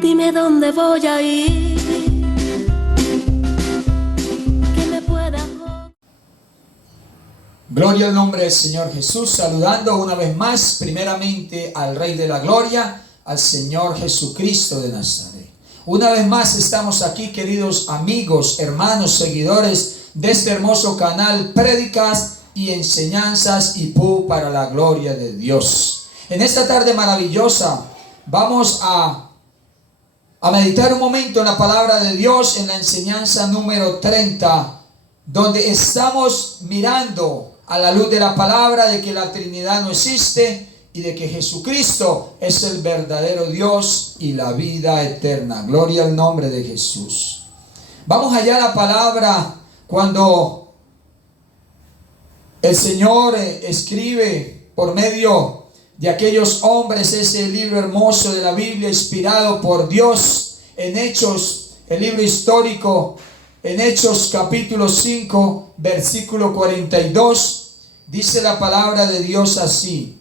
Dime dónde voy a ir, que me pueda... Gloria al nombre del Señor Jesús, saludando una vez más primeramente al Rey de la Gloria, al Señor Jesucristo de Nazaret. Una vez más estamos aquí, queridos amigos, hermanos, seguidores de este hermoso canal, prédicas y enseñanzas IPU para la gloria de Dios. En esta tarde maravillosa vamos a meditar un momento en la palabra de Dios, en la enseñanza número 30, donde estamos mirando a la luz de la palabra de que la Trinidad no existe y de que Jesucristo es el verdadero Dios y la vida eterna. Gloria al nombre de Jesús. Vamos allá a la palabra cuando el Señor escribe por medio de aquellos hombres ese libro hermoso de la Biblia inspirado por Dios en Hechos, el libro histórico, en Hechos capítulo 5 versículo 42, dice la palabra de Dios así: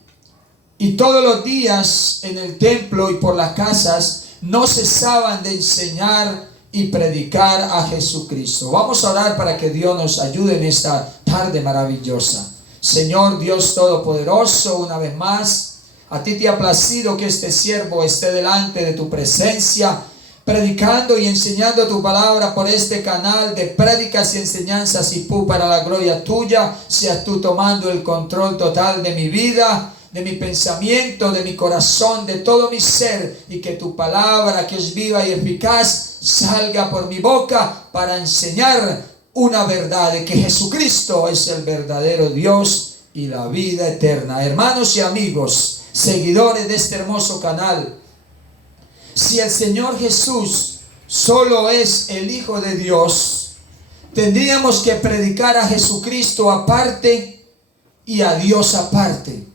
y todos los días en el templo y por las casas no cesaban de enseñar y predicar a Jesucristo. Vamos a orar para que Dios nos ayude en esta tarde maravillosa. Señor Dios Todopoderoso, una vez más, a ti te ha placido que este siervo esté delante de tu presencia, predicando y enseñando tu palabra por este canal de prédicas y enseñanzas IPU para la gloria tuya. Seas tú tomando el control total de mi vida, de mi pensamiento, de mi corazón, de todo mi ser, y que tu palabra, que es viva y eficaz, salga por mi boca para enseñar una verdad de que Jesucristo es el verdadero Dios y la vida eterna. Hermanos y amigos, seguidores de este hermoso canal, si el Señor Jesús solo es el Hijo de Dios, tendríamos que predicar a Jesucristo aparte y a Dios aparte.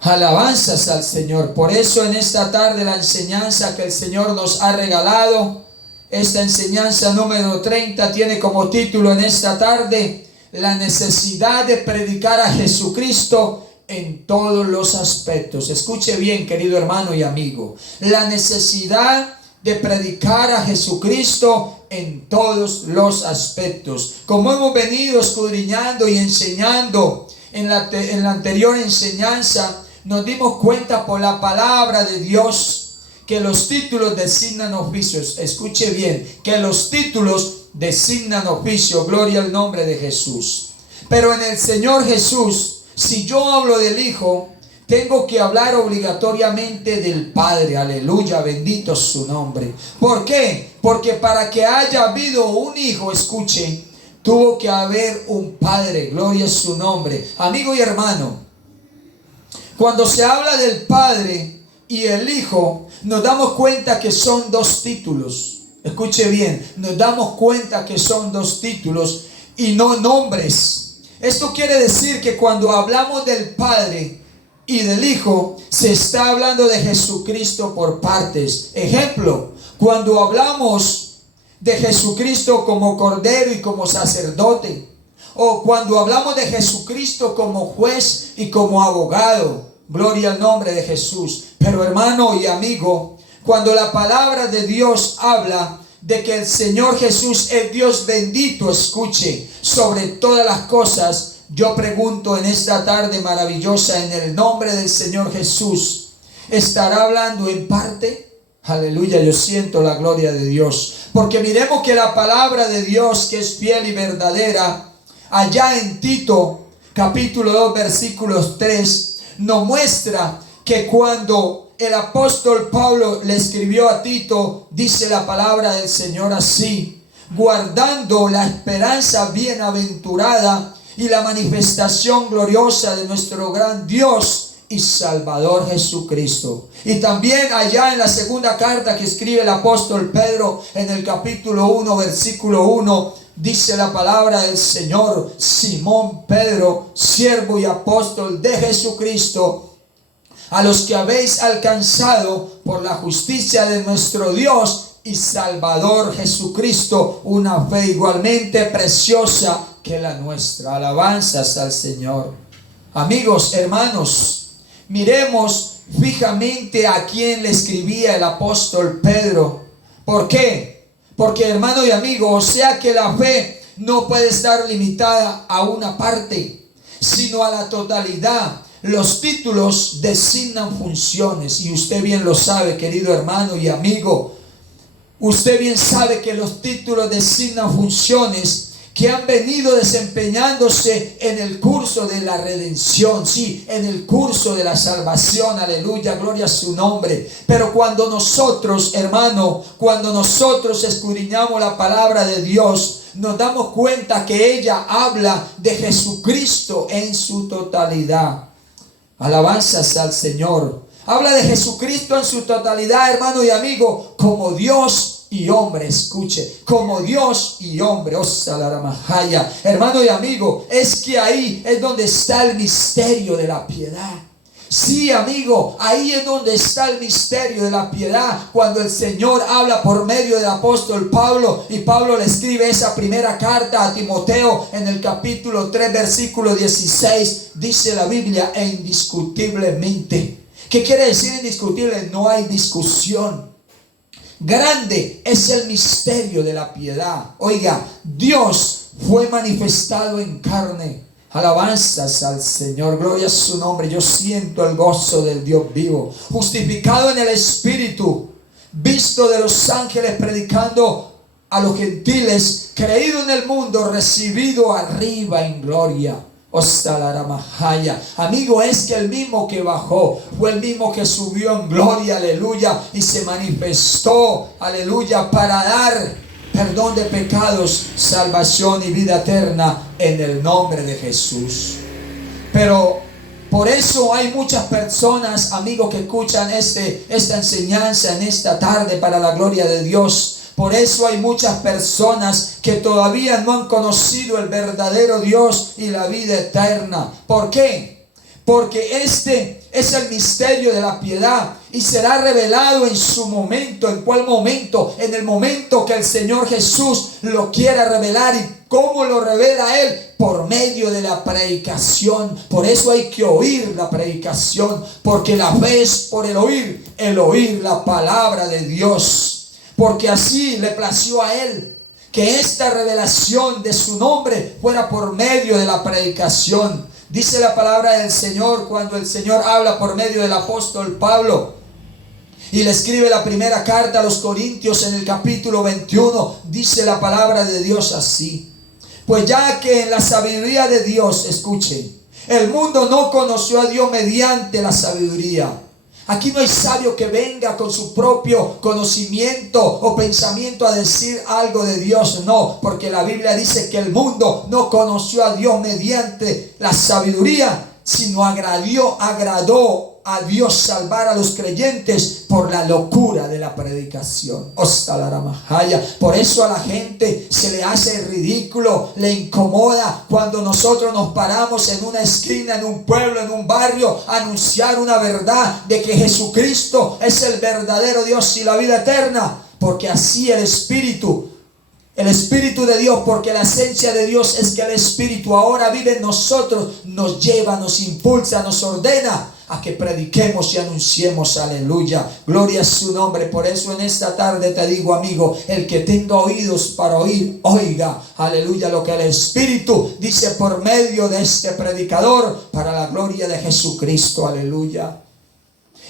Alabanzas al Señor. Por eso en esta tarde la enseñanza que el Señor nos ha regalado, esta enseñanza número 30, tiene como título en esta tarde: la necesidad de predicar a Jesucristo en todos los aspectos. Escuche bien, querido hermano y amigo, la necesidad de predicar a Jesucristo en todos los aspectos. Como hemos venido escudriñando y enseñando en la anterior enseñanza, nos dimos cuenta por la palabra de Dios que los títulos designan oficios. Escuche bien, que los títulos designan oficio. Gloria al nombre de Jesús. Pero en el Señor Jesús, si yo hablo del Hijo, tengo que hablar obligatoriamente del Padre. Aleluya, bendito su nombre. ¿Por qué? Porque para que haya habido un Hijo, escuche, tuvo que haber un Padre. Gloria a su nombre. Amigo y hermano, cuando se habla del Padre y el Hijo, nos damos cuenta que son dos títulos. Escuche bien, nos damos cuenta que son dos títulos y no nombres. Esto quiere decir que cuando hablamos del Padre y del Hijo, se está hablando de Jesucristo por partes. Ejemplo, cuando hablamos de Jesucristo como Cordero y como sacerdote, o cuando hablamos de Jesucristo como juez y como abogado. Gloria al nombre de Jesús. Pero hermano y amigo, cuando la palabra de Dios habla de que el Señor Jesús es Dios bendito, escuche, sobre todas las cosas, yo pregunto en esta tarde maravillosa, en el nombre del Señor Jesús, ¿estará hablando en parte? Aleluya, yo siento la gloria de Dios. Porque miremos que la palabra de Dios, que es fiel y verdadera, allá en Tito capítulo 2 versículos 3, nos muestra que cuando el apóstol Pablo le escribió a Tito, dice la palabra del Señor así: guardando la esperanza bienaventurada y la manifestación gloriosa de nuestro gran Dios y Salvador Jesucristo. Y también allá en la segunda carta que escribe el apóstol Pedro, en el capítulo 1 versículo 1, dice la palabra del Señor: Simón Pedro, siervo y apóstol de Jesucristo, a los que habéis alcanzado por la justicia de nuestro Dios y Salvador Jesucristo, una fe igualmente preciosa que la nuestra. Alabanzas al Señor. Amigos, hermanos, miremos fijamente a quién le escribía el apóstol Pedro. ¿Por qué? Porque, hermano y amigo, o sea que la fe no puede estar limitada a una parte, sino a la totalidad. Los títulos designan funciones, y usted bien lo sabe, querido hermano y amigo. Usted bien sabe que los títulos designan funciones que han venido desempeñándose en el curso de la redención, sí, en el curso de la salvación, aleluya, gloria a su nombre. Pero cuando nosotros, hermano, cuando nosotros escudriñamos la palabra de Dios, nos damos cuenta que ella habla de Jesucristo en su totalidad. Alabanzas al Señor. Habla de Jesucristo en su totalidad, hermano y amigo, como Dios y hombre. Escuche, como Dios y hombre. Hermano y amigo, es que ahí es donde está el misterio de la piedad. Sí, amigo, ahí es donde está el misterio de la piedad. Cuando el Señor habla por medio del apóstol Pablo, y Pablo le escribe esa primera carta a Timoteo en el capítulo 3, versículo 16, dice la Biblia, e indiscutiblemente. ¿Qué quiere decir indiscutible? No hay discusión. Grande es el misterio de la piedad. Oiga, Dios fue manifestado en carne. Alabanzas al Señor, gloria a su nombre. Yo siento el gozo del Dios vivo. Justificado en el Espíritu, visto de los ángeles, predicando a los gentiles, creído en el mundo, recibido arriba en gloria. Amigo, es que el mismo que bajó fue el mismo que subió en gloria, aleluya, y se manifestó, aleluya, para dar perdón de pecados, salvación y vida eterna en el nombre de Jesús. Pero por eso hay muchas personas, amigos, que escuchan esta enseñanza en esta tarde para la gloria de Dios. Por eso hay muchas personas que todavía no han conocido el verdadero Dios y la vida eterna. ¿Por qué? Porque este es el misterio de la piedad y será revelado en su momento. ¿En cuál momento? En el momento que el Señor Jesús lo quiera revelar. ¿Y cómo lo revela Él? Por medio de la predicación. Por eso hay que oír la predicación, porque la fe es por el oír la palabra de Dios. Porque así le plació a Él que esta revelación de su nombre fuera por medio de la predicación. Dice la palabra del Señor cuando el Señor habla por medio del apóstol Pablo y le escribe la primera carta a los Corintios en el capítulo 21. Dice la palabra de Dios así: pues ya que en la sabiduría de Dios, escuchen, el mundo no conoció a Dios mediante la sabiduría. Aquí no hay sabio que venga con su propio conocimiento o pensamiento a decir algo de Dios. No, porque la Biblia dice que el mundo no conoció a Dios mediante la sabiduría, sino agradó a Dios salvar a los creyentes por la locura de la predicación. Por eso a la gente se le hace ridículo, le incomoda cuando nosotros nos paramos en una esquina, en un pueblo, en un barrio, a anunciar una verdad de que Jesucristo es el verdadero Dios y la vida eterna. Porque así el Espíritu de Dios, porque la esencia de Dios es que el Espíritu ahora vive en nosotros, nos lleva, nos impulsa, nos ordena a que prediquemos y anunciemos, aleluya, gloria a su nombre. Por eso en esta tarde te digo, amigo, el que tenga oídos para oír, oiga, aleluya, lo que el Espíritu dice por medio de este predicador para la gloria de Jesucristo, aleluya.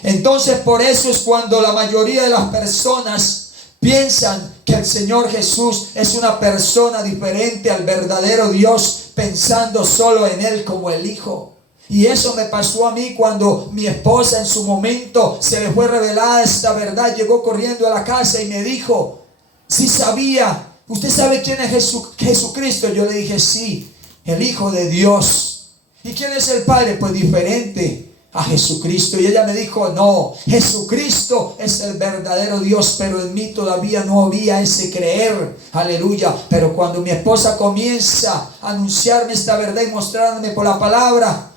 Entonces por eso es cuando la mayoría de las personas piensan que el Señor Jesús es una persona diferente al verdadero Dios, pensando solo en Él como el Hijo. Y eso me pasó a mí cuando mi esposa en su momento se le fue revelada esta verdad. Llegó corriendo a la casa y me dijo: sí sabía, ¿usted sabe quién es Jesucristo? Yo le dije: sí, el Hijo de Dios. ¿Y quién es el Padre? Pues diferente a Jesucristo. Y ella me dijo: no, Jesucristo es el verdadero Dios, pero en mí todavía no había ese creer, aleluya. Pero cuando mi esposa comienza a anunciarme esta verdad y mostrarme por la palabra,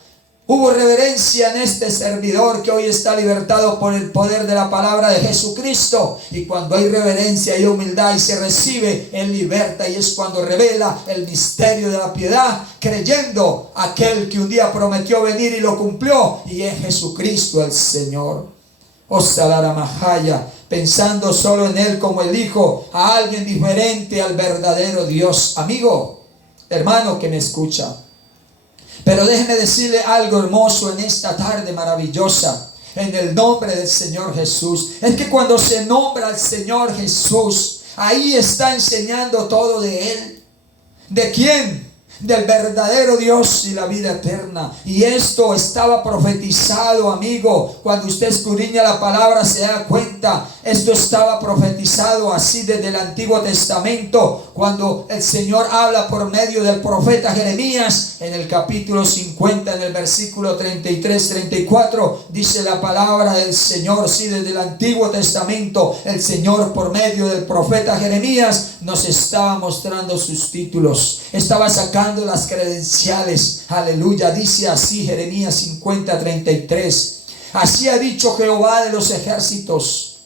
Hubo reverencia en este servidor que hoy está libertado por el poder de la palabra de Jesucristo. Y cuando hay reverencia y humildad y se recibe, Él liberta, y es cuando revela el misterio de la piedad, creyendo aquel que un día prometió venir y lo cumplió, y es Jesucristo el Señor. Osalara Mahaya, pensando solo en Él como el Hijo, a alguien diferente al verdadero Dios. Amigo, hermano que me escucha, pero déjeme decirle algo hermoso en esta tarde maravillosa, en el nombre del Señor Jesús. Es que cuando se nombra al Señor Jesús, ahí está enseñando todo de Él. ¿De quién? Del verdadero Dios y la vida eterna. Y esto estaba profetizado, amigo. Cuando usted escudriña la palabra se da cuenta. Esto estaba profetizado así desde el Antiguo Testamento, cuando el Señor habla por medio del profeta Jeremías. En el capítulo 50, en el versículo 33-34, dice la palabra del Señor. Sí, desde el Antiguo Testamento el Señor por medio del profeta Jeremías nos estaba mostrando sus títulos, estaba sacando las credenciales. Aleluya. Dice así Jeremías 50:33: así ha dicho Jehová de los ejércitos: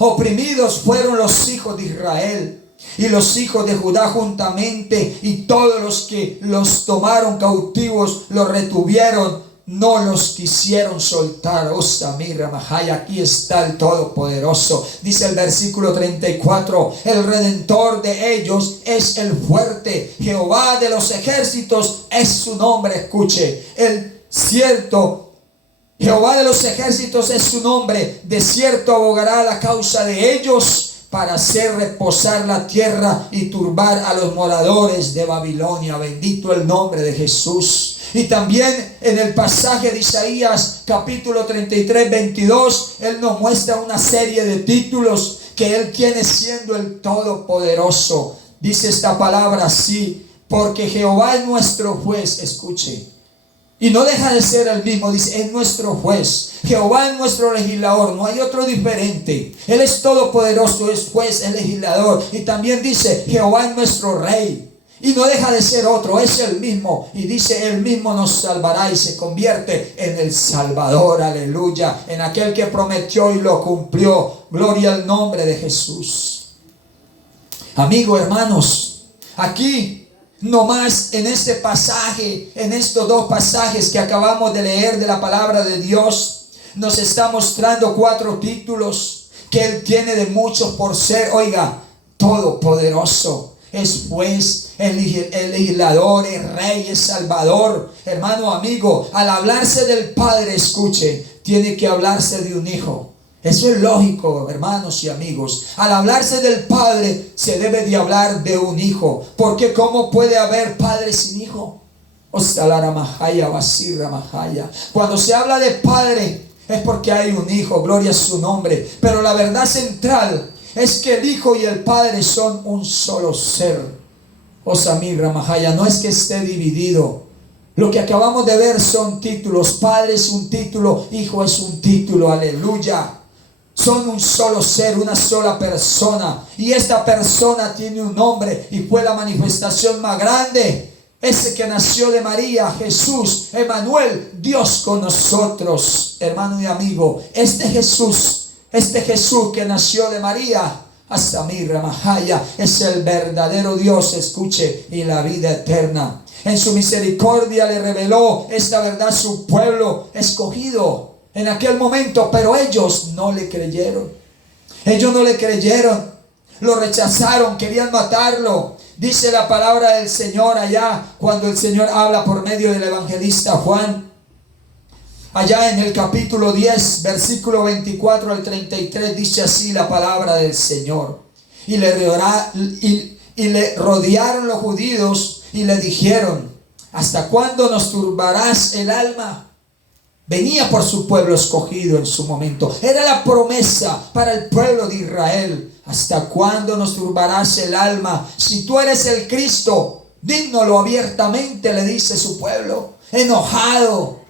oprimidos fueron los hijos de Israel y los hijos de Judá juntamente, y todos los que los tomaron cautivos los retuvieron, no los quisieron soltar. Oh, Samira Mahaya, aquí está el Todopoderoso. Dice el versículo 34: el Redentor de ellos es el fuerte, Jehová de los ejércitos es su nombre. Escuche, el cierto Jehová de los ejércitos es su nombre. De cierto abogará la causa de ellos, para hacer reposar la tierra y turbar a los moradores de Babilonia. Bendito el nombre de Jesús. Y también en el pasaje de Isaías capítulo 33:22, Él nos muestra una serie de títulos que Él tiene siendo el Todopoderoso. Dice esta palabra así: porque Jehová es nuestro juez. Escuche, y no deja de ser el mismo. Dice, es nuestro juez. Jehová es nuestro legislador. No hay otro diferente. Él es todopoderoso, es juez, es legislador. Y también dice, Jehová es nuestro rey. Y no deja de ser otro, es el mismo. Y dice, él mismo nos salvará y se convierte en el Salvador. Aleluya. En aquel que prometió y lo cumplió. Gloria al nombre de Jesús. Amigo, hermanos, aquí no más en este pasaje, en estos dos pasajes que acabamos de leer de la palabra de Dios, nos está mostrando 4 títulos que Él tiene de muchos por ser, oiga, todopoderoso. Es juez, el legislador, es rey, es salvador. Hermano, amigo, al hablarse del Padre, escuche, tiene que hablarse de un hijo. Eso es lógico, hermanos y amigos. Al hablarse del Padre, se debe de hablar de un hijo. Porque ¿cómo puede haber padre sin hijo? Cuando se habla de Padre, es porque hay un hijo, gloria a su nombre. Pero la verdad central es que el Hijo y el Padre son un solo ser. No es que esté dividido. Lo que acabamos de ver son títulos. Padre es un título, Hijo es un título. Aleluya. Son un solo ser, una sola persona. Y esta persona tiene un nombre y fue la manifestación más grande. Ese que nació de María, Jesús, Emmanuel, Dios con nosotros. Hermano y amigo, este Jesús que nació de María, hasta Mirra Mahaya, es el verdadero Dios, escuche, y la vida eterna. En su misericordia le reveló esta verdad a su pueblo escogido en aquel momento, pero ellos no le creyeron. Ellos no le creyeron, lo rechazaron, querían matarlo. Dice la palabra del Señor allá, cuando el Señor habla por medio del evangelista Juan, allá en el capítulo 10, versículo 24 al 33, dice así la palabra del Señor. Y le rodearon los judíos y le dijeron: ¿hasta cuándo nos turbarás el alma? Venía por su pueblo escogido en su momento. Era la promesa para el pueblo de Israel. ¿Hasta cuándo nos turbarás el alma? Si tú eres el Cristo, dínoslo abiertamente, le dice su pueblo. Enojado.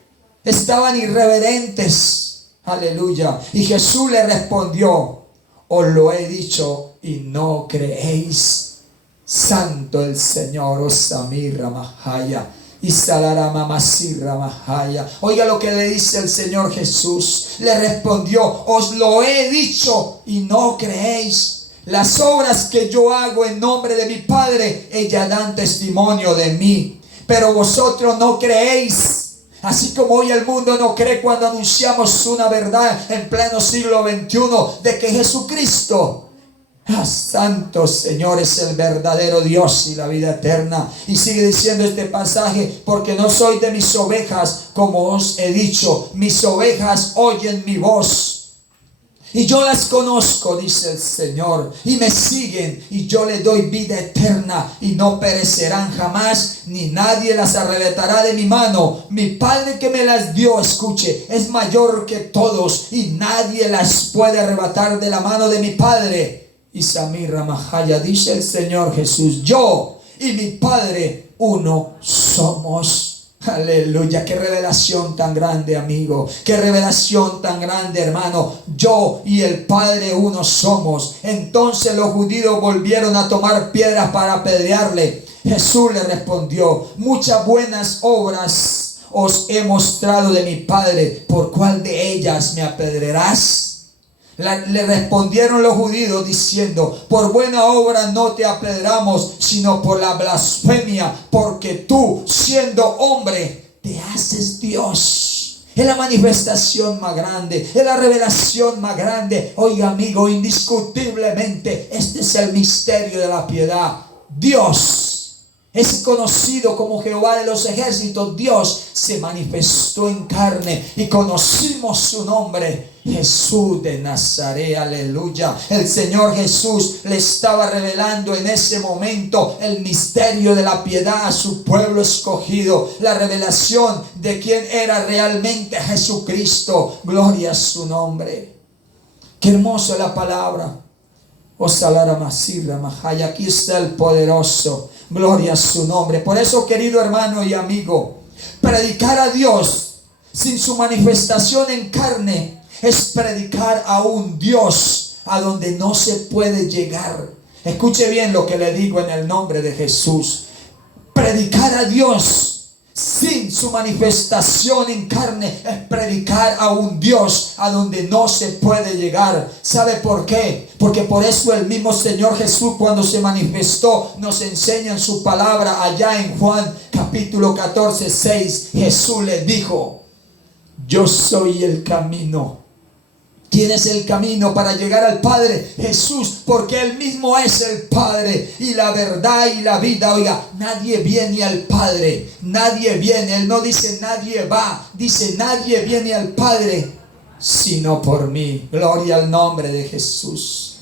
Estaban irreverentes. Aleluya. Y Jesús le respondió: os lo he dicho y no creéis. Santo el Señor, Osamirra Mahaya. Y salará mamasirra mahaya. Oiga lo que le dice el Señor Jesús. Le respondió: os lo he dicho y no creéis. Las obras que yo hago en nombre de mi Padre, ellas dan testimonio de mí, pero vosotros no creéis. Así como hoy el mundo no cree cuando anunciamos una verdad en pleno siglo XXI de que Jesucristo, santo Señor, es el verdadero Dios y la vida eterna. Y sigue diciendo este pasaje: porque no soy de mis ovejas, como os he dicho, mis ovejas oyen mi voz. Y yo las conozco, dice el Señor, y me siguen, y yo les doy vida eterna, y no perecerán jamás, ni nadie las arrebatará de mi mano. Mi Padre que me las dio, escuche, es mayor que todos, y nadie las puede arrebatar de la mano de mi Padre. Y Samirra Mahaya, dice el Señor Jesús: yo y mi Padre uno somos. Aleluya, qué revelación tan grande, amigo, qué revelación tan grande, hermano. Yo y el Padre uno somos. Entonces los judíos volvieron a tomar piedras para apedrearle. Jesús le respondió: muchas buenas obras os he mostrado de mi Padre, ¿por cuál de ellas me apedrearás? Le respondieron los judíos diciendo: por buena obra no te apedreamos, sino por la blasfemia, porque tú, siendo hombre, te haces Dios. Es la manifestación más grande, es la revelación más grande. Oiga, amigo, indiscutiblemente este es el misterio de la piedad. Dios es conocido como Jehová de los ejércitos. Dios se manifestó en carne y conocimos su nombre, Jesús de Nazaret. Aleluya. El Señor Jesús le estaba revelando en ese momento el misterio de la piedad a su pueblo escogido, la revelación de quién era realmente Jesucristo. Gloria a su nombre. Qué hermosa es la palabra. Osalara Masirra Mahaya. Aquí está el poderoso. Gloria a su nombre. Por eso, querido hermano y amigo, predicar a Dios sin su manifestación en carne es predicar a un Dios a donde no se puede llegar. Escuche bien lo que le digo en el nombre de Jesús. Predicar a Dios sin su manifestación en carne es predicar a un Dios a donde no se puede llegar. ¿Sabe por qué? Porque por eso el mismo Señor Jesús, cuando se manifestó, nos enseña en su palabra allá en Juan capítulo 14, 6. Jesús le dijo: yo soy el camino. ¿Quién es el camino para llegar al Padre? Jesús, porque Él mismo es el Padre y la verdad y la vida. Oiga, nadie viene al Padre, nadie viene. Él no dice nadie va, dice nadie viene al Padre sino por mí. Gloria al nombre de Jesús.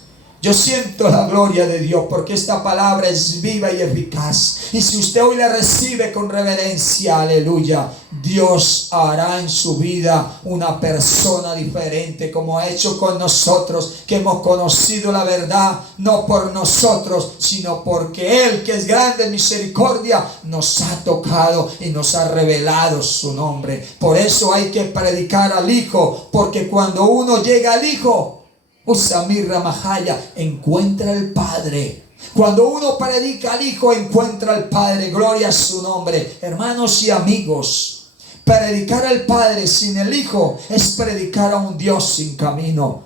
Yo siento la gloria de Dios porque esta palabra es viva y eficaz. Y si usted hoy la recibe con reverencia, aleluya, Dios hará en su vida una persona diferente, como ha hecho con nosotros, que hemos conocido la verdad, no por nosotros, sino porque Él, que es grande en misericordia, nos ha tocado y nos ha revelado su nombre. Por eso hay que predicar al Hijo, porque cuando uno llega al Hijo, Usamirra Mahaya, encuentra al Padre. Cuando uno predica al Hijo, encuentra al Padre. Gloria a su nombre. Hermanos y amigos, predicar al Padre sin el Hijo es predicar a un Dios sin camino.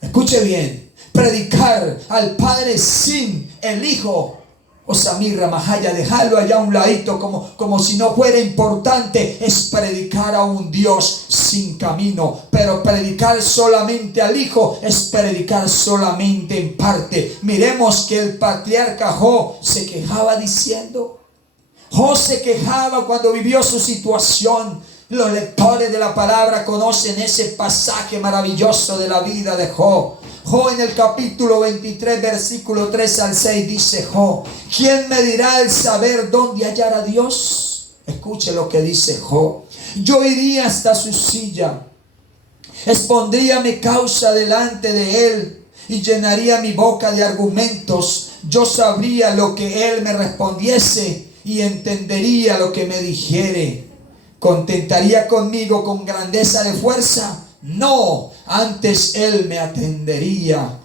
Escuche bien, predicar al Padre sin el Hijo, Osamirra Mahaya, dejarlo allá a un ladito como si no fuera importante, es predicar a un Dios sin camino. Pero predicar solamente al Hijo es predicar solamente en parte. Miremos que el patriarca Job se quejaba diciendo, Job se quejaba cuando vivió su situación. Los lectores de la palabra conocen ese pasaje maravilloso de la vida de Job. Job en el capítulo 23, versículo 3 al 6 dice Job: ¿quién me dirá el saber dónde hallar a Dios? Escuche lo que dice Job: yo iría hasta su silla, expondría mi causa delante de él y llenaría mi boca de argumentos. Yo sabría lo que él me respondiese y entendería lo que me dijere. ¿Contentaría conmigo con grandeza de fuerza? No, antes él me atendería.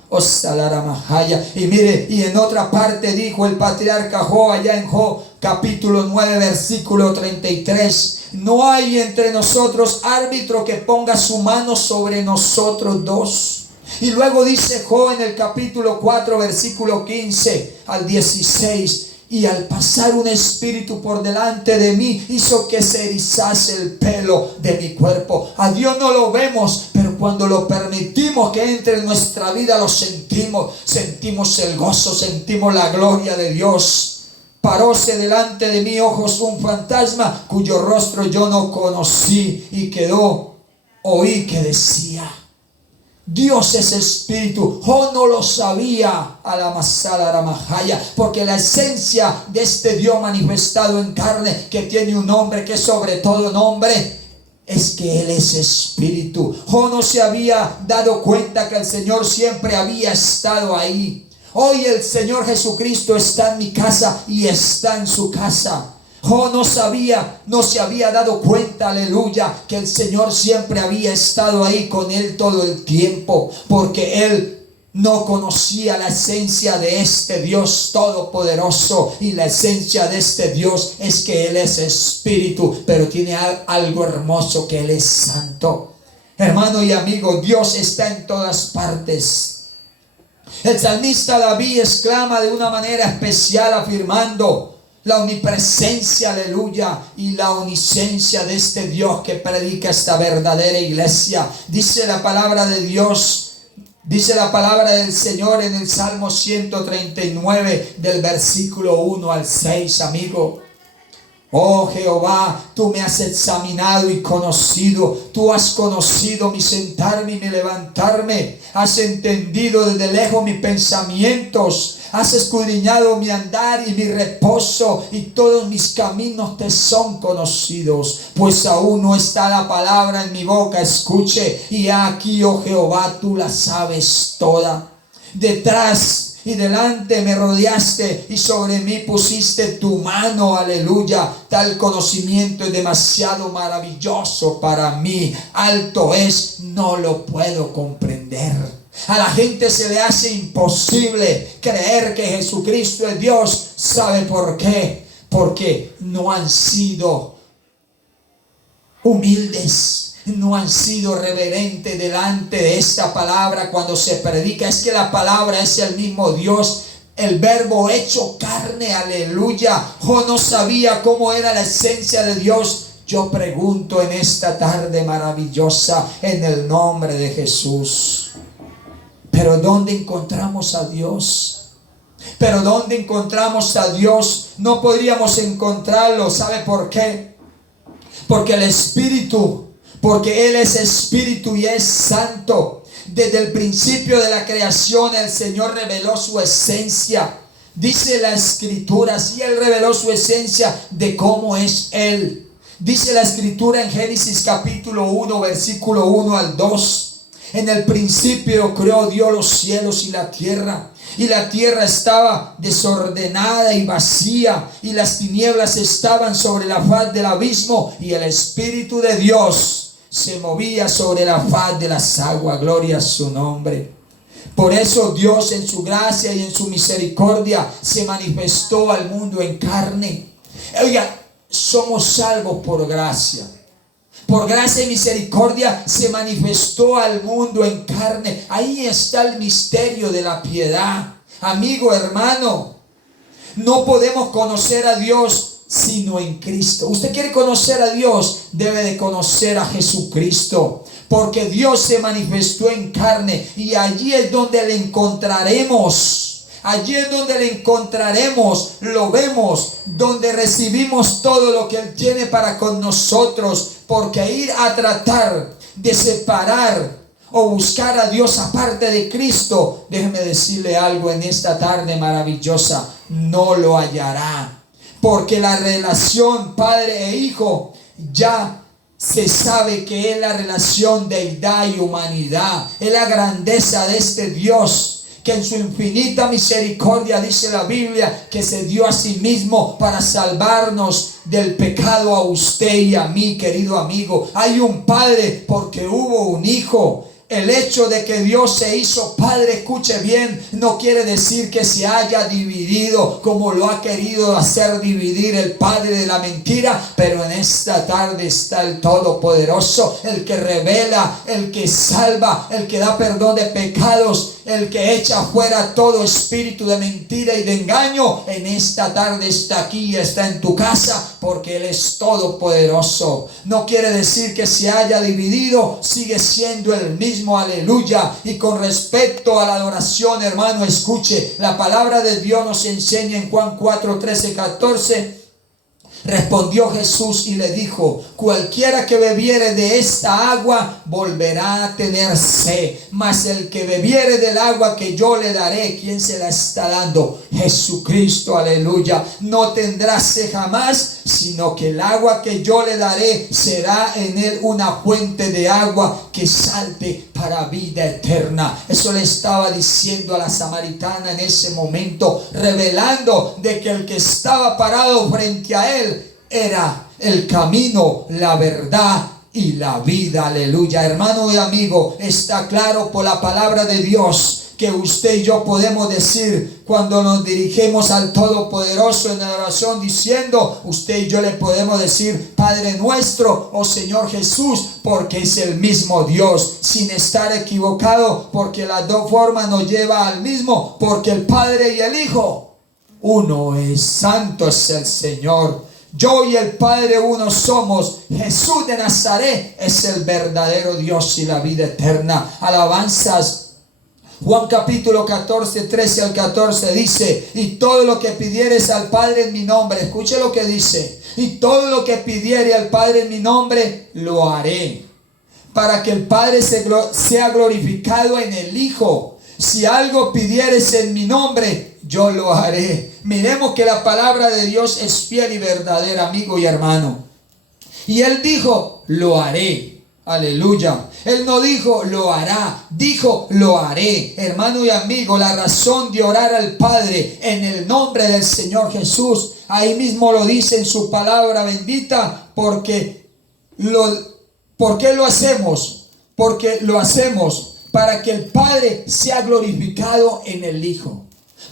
Y mire, y en otra parte dijo el patriarca Job, allá en Job capítulo 9, versículo 33. No hay entre nosotros árbitro que ponga su mano sobre nosotros dos. Y luego dice Job en el capítulo 4, versículo 15 al 16. Y al pasar un espíritu por delante de mí, hizo que se erizase el pelo de mi cuerpo. A Dios no lo vemos, pero cuando lo permitimos que entre en nuestra vida, lo sentimos. Sentimos el gozo, sentimos la gloria de Dios. Paróse delante de mí, ojos, un fantasma cuyo rostro yo no conocí, y oí que decía: Dios es espíritu. Yo no lo sabía, a la masala ramajaya, porque la esencia de este Dios manifestado en carne, que tiene un nombre que es sobre todo nombre, es que Él es espíritu. Yo no se había dado cuenta que el Señor siempre había estado ahí. Hoy el Señor Jesucristo está en mi casa y está en su casa. Yo no se había dado cuenta, aleluya, que el Señor siempre había estado ahí con él todo el tiempo, porque él no conocía la esencia de este Dios todopoderoso. Y la esencia de este Dios es que Él es espíritu, pero tiene algo hermoso, que Él es santo. Hermano y amigo, Dios está en todas partes. El salmista David exclama de una manera especial, afirmando la omnipresencia, aleluya, y la omnisciencia de este Dios que predica esta verdadera iglesia. Dice la palabra de Dios, dice la palabra del Señor en el Salmo 139, del versículo 1 al 6, amigo. Oh Jehová, tú me has examinado y conocido. Tú has conocido mi sentarme y mi levantarme. Has entendido desde lejos mis pensamientos. Has escudriñado mi andar y mi reposo, y todos mis caminos te son conocidos. Pues aún no está la palabra en mi boca, escuche. Y aquí, oh Jehová, tú la sabes toda. Detrás y delante me rodeaste, y sobre mí pusiste tu mano, aleluya. Tal conocimiento es demasiado maravilloso para mí. Alto es, no lo puedo comprender. A la gente se le hace imposible creer que Jesucristo es Dios. ¿Sabe por qué? Porque no han sido humildes. No han sido reverentes delante de esta palabra cuando se predica. Es que la palabra es el mismo Dios, el verbo hecho carne, aleluya. Yo no sabía cómo era la esencia de Dios. Yo pregunto en esta tarde maravillosa, en el nombre de Jesús. Pero ¿dónde encontramos a Dios? Pero ¿dónde encontramos a Dios? No podríamos encontrarlo. ¿Sabe por qué? Porque el Espíritu, porque Él es espíritu y es santo. Desde el principio de la creación el Señor reveló su esencia. Dice la Escritura, sí, Él reveló su esencia de cómo es Él. Dice la Escritura en Génesis capítulo 1, versículo 1 al 2. En el principio creó Dios los cielos y la tierra estaba desordenada y vacía, y las tinieblas estaban sobre la faz del abismo, y el Espíritu de Dios se movía sobre la faz de las aguas. Gloria a su nombre. Por eso Dios, en su gracia y en su misericordia, se manifestó al mundo en carne. Oiga, somos salvos por gracia. Por gracia y misericordia se manifestó al mundo en carne. Ahí está el misterio de la piedad. Amigo, hermano, no podemos conocer a Dios sino en Cristo. Usted quiere conocer a Dios, debe de conocer a Jesucristo, porque Dios se manifestó en carne, y allí es donde le encontraremos. Allí es donde le encontraremos, lo vemos, donde recibimos todo lo que Él tiene para con nosotros. Porque ir a tratar de separar o buscar a Dios aparte de Cristo, déjeme decirle algo en esta tarde maravillosa, no lo hallará. Porque la relación padre e hijo ya se sabe que es la relación de deidad y humanidad. Es la grandeza de este Dios, que en su infinita misericordia, dice la Biblia, que se dio a sí mismo para salvarnos del pecado a usted y a mí, querido amigo. Hay un padre porque hubo un hijo. el hecho de que Dios se hizo Padre, escuche bien, no quiere decir que se haya dividido como lo ha querido hacer dividir el padre de la mentira. Pero en esta tarde está el Todopoderoso, el que revela, el que salva, el que da perdón de pecados, el que echa fuera todo espíritu de mentira y de engaño. En esta tarde está aquí y está en tu casa, porque Él es todopoderoso. No quiere decir que se haya dividido, sigue siendo el mismo, aleluya. Y con respecto a la adoración, hermano, escuche, la palabra de Dios nos enseña en Juan 4, 13, 14. Respondió Jesús y le dijo: cualquiera que bebiere de esta agua volverá a tener sed, mas el que bebiere del agua que yo le daré, ¿quién se la está dando? Jesucristo, aleluya. No tendrá sed jamás, sino que el agua que yo le daré será en él una fuente de agua que salte para vida eterna. Eso le estaba diciendo a la samaritana en ese momento, revelando de que el que estaba parado frente a él era el camino, la verdad y la vida, aleluya. Hermano y amigo, está claro por la palabra de Dios que usted y yo podemos decir cuando nos dirigimos al Todopoderoso en oración, diciendo, usted y yo le podemos decir Padre nuestro o Señor Jesús, porque es el mismo Dios, sin estar equivocado, porque las dos formas nos llevan al mismo, porque el Padre y el Hijo uno es. Santo es el Señor. Yo y el Padre uno somos. Jesús de Nazaret es el verdadero Dios y la vida eterna. Alabanzas. Juan capítulo 14, 13 al 14 dice: y todo lo que pidieres al Padre en mi nombre, escuche lo que dice, y todo lo que pidiere al Padre en mi nombre, lo haré, para que el Padre sea glorificado en el Hijo. Si algo pidieres en mi nombre, yo lo haré. Miremos que la palabra de Dios es fiel y verdadera, amigo y hermano. Y Él dijo, lo haré. Aleluya. Él no dijo lo hará, dijo lo haré. Hermano y amigo, la razón de orar al Padre en el nombre del Señor Jesús, ahí mismo lo dice en su palabra bendita, ¿por qué lo hacemos? Porque lo hacemos para que el Padre sea glorificado en el Hijo.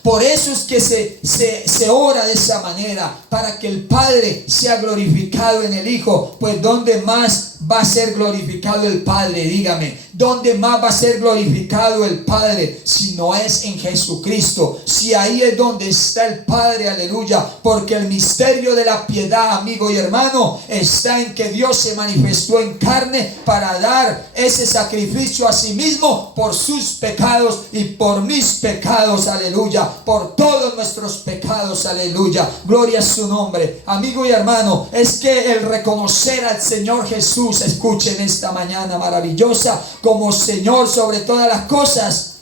Por eso es que se ora de esa manera, para que el Padre sea glorificado en el Hijo. Pues ¿dónde más va a ser glorificado el Padre? Dígame, ¿dónde más va a ser glorificado el Padre si no es en Jesucristo? Si ahí es donde está el Padre, aleluya. Porque el misterio de la piedad, amigo y hermano, está en que Dios se manifestó en carne para dar ese sacrificio a sí mismo por sus pecados y por mis pecados, aleluya. Por todos nuestros pecados, aleluya. Gloria a su nombre. Amigo y hermano, es que el reconocer al Señor Jesús, escuchen esta mañana maravillosa, como Señor sobre todas las cosas,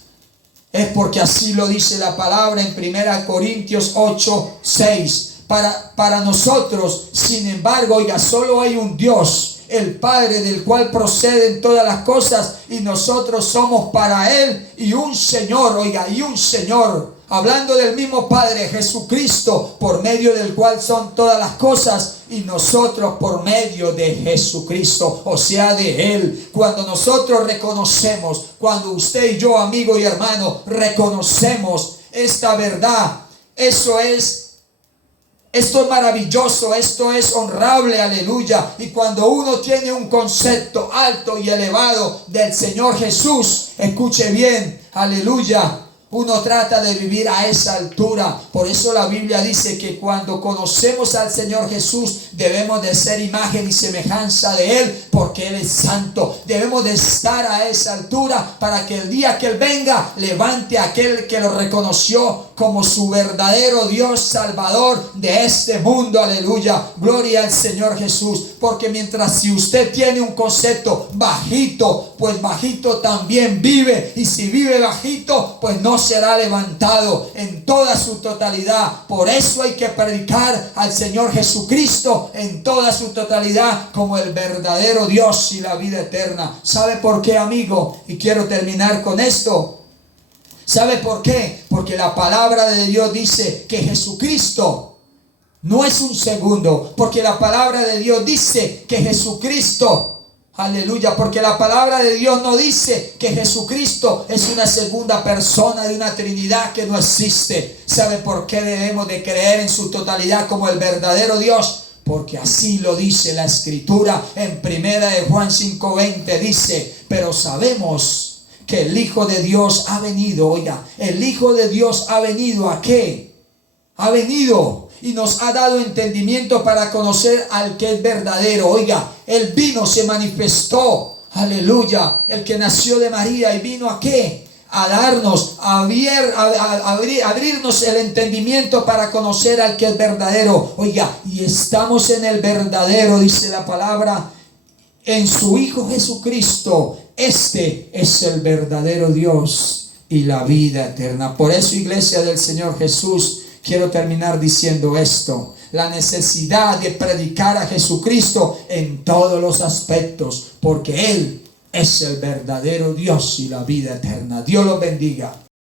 es porque así lo dice la palabra en 1 Corintios 8, 6. Para nosotros, sin embargo, oiga, solo hay un Dios, el Padre, del cual proceden todas las cosas, y nosotros somos para Él, y un Señor, oiga, y un Señor, hablando del mismo Padre, Jesucristo, por medio del cual son todas las cosas, y nosotros por medio de Jesucristo, o sea, de Él. Cuando nosotros reconocemos, cuando usted y yo, amigo y hermano, reconocemos esta verdad, esto es maravilloso, esto es honrable, aleluya. Y cuando uno tiene un concepto alto y elevado del Señor Jesús, escuche bien, aleluya, uno trata de vivir a esa altura. Por eso la Biblia dice que cuando conocemos al Señor Jesús, debemos de ser imagen y semejanza de Él, porque Él es santo. Debemos de estar a esa altura para que el día que Él venga, levante a aquel que lo reconoció como su verdadero Dios Salvador de este mundo, aleluya. Gloria al Señor Jesús. Porque mientras si usted tiene un concepto bajito, pues bajito también vive. Y si vive bajito, pues no será levantado en toda su totalidad. Por eso hay que predicar al Señor Jesucristo en toda su totalidad como el verdadero Dios y la vida eterna. ¿Sabe por qué, amigo? Y quiero terminar con esto. ¿Sabe por qué? Porque la palabra de Dios dice que Jesucristo no es un segundo. Porque la palabra de Dios dice que Jesucristo, Aleluya, porque la palabra de Dios no dice que Jesucristo es una segunda persona de una Trinidad que no existe. ¿Sabe por qué debemos de creer en su totalidad como el verdadero Dios? Porque así lo dice la Escritura en 1 de Juan 5:20. Dice, pero sabemos que el Hijo de Dios ha venido. Oiga, el Hijo de Dios ha venido ¿a qué? Ha venido y nos ha dado entendimiento para conocer al que es verdadero. Oiga, Él vino, se manifestó, aleluya, el que nació de María, y vino ¿a qué? A darnos, abrirnos el entendimiento para conocer al que es verdadero. Oiga, y estamos en el verdadero, dice la palabra, en su Hijo Jesucristo. Este es el verdadero Dios y la vida eterna. Por eso, iglesia del Señor Jesús, quiero terminar diciendo esto: la necesidad de predicar a Jesucristo en todos los aspectos, porque Él es el verdadero Dios y la vida eterna. Dios los bendiga.